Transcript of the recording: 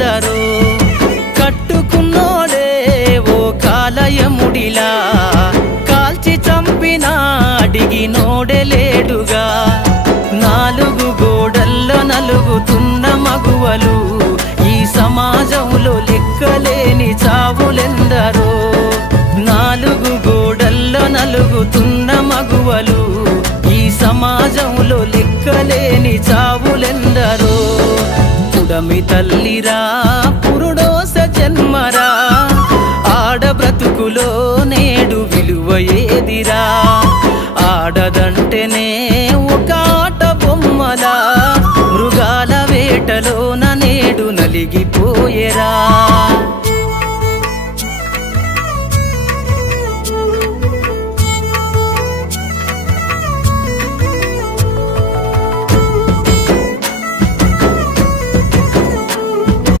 చావులెందరో కట్టుకున్నోడే ఓ కాలయముడిలా కాల్చి చంపినా అడిగినోడే లేడుగా నాలుగు గోడల్లో నలుగుతున్న మగువలు ఈ సమాజంలో లెక్కలేని చావులెందరో నాలుగు గోడల్లో నలుగుతున్న మగువలు ఈ సమాజంలో లెక్కలేని చావులెందరో పుడమి తల్లిరా పురుడోస జన్మరా ఆడ బ్రతుకులో నేడు విలువ ఏదిరా ఆడదంటేనే ఒక ఆట బొమ్మలా మృగాల వేటలోన నేడు నలిగిపోయేరా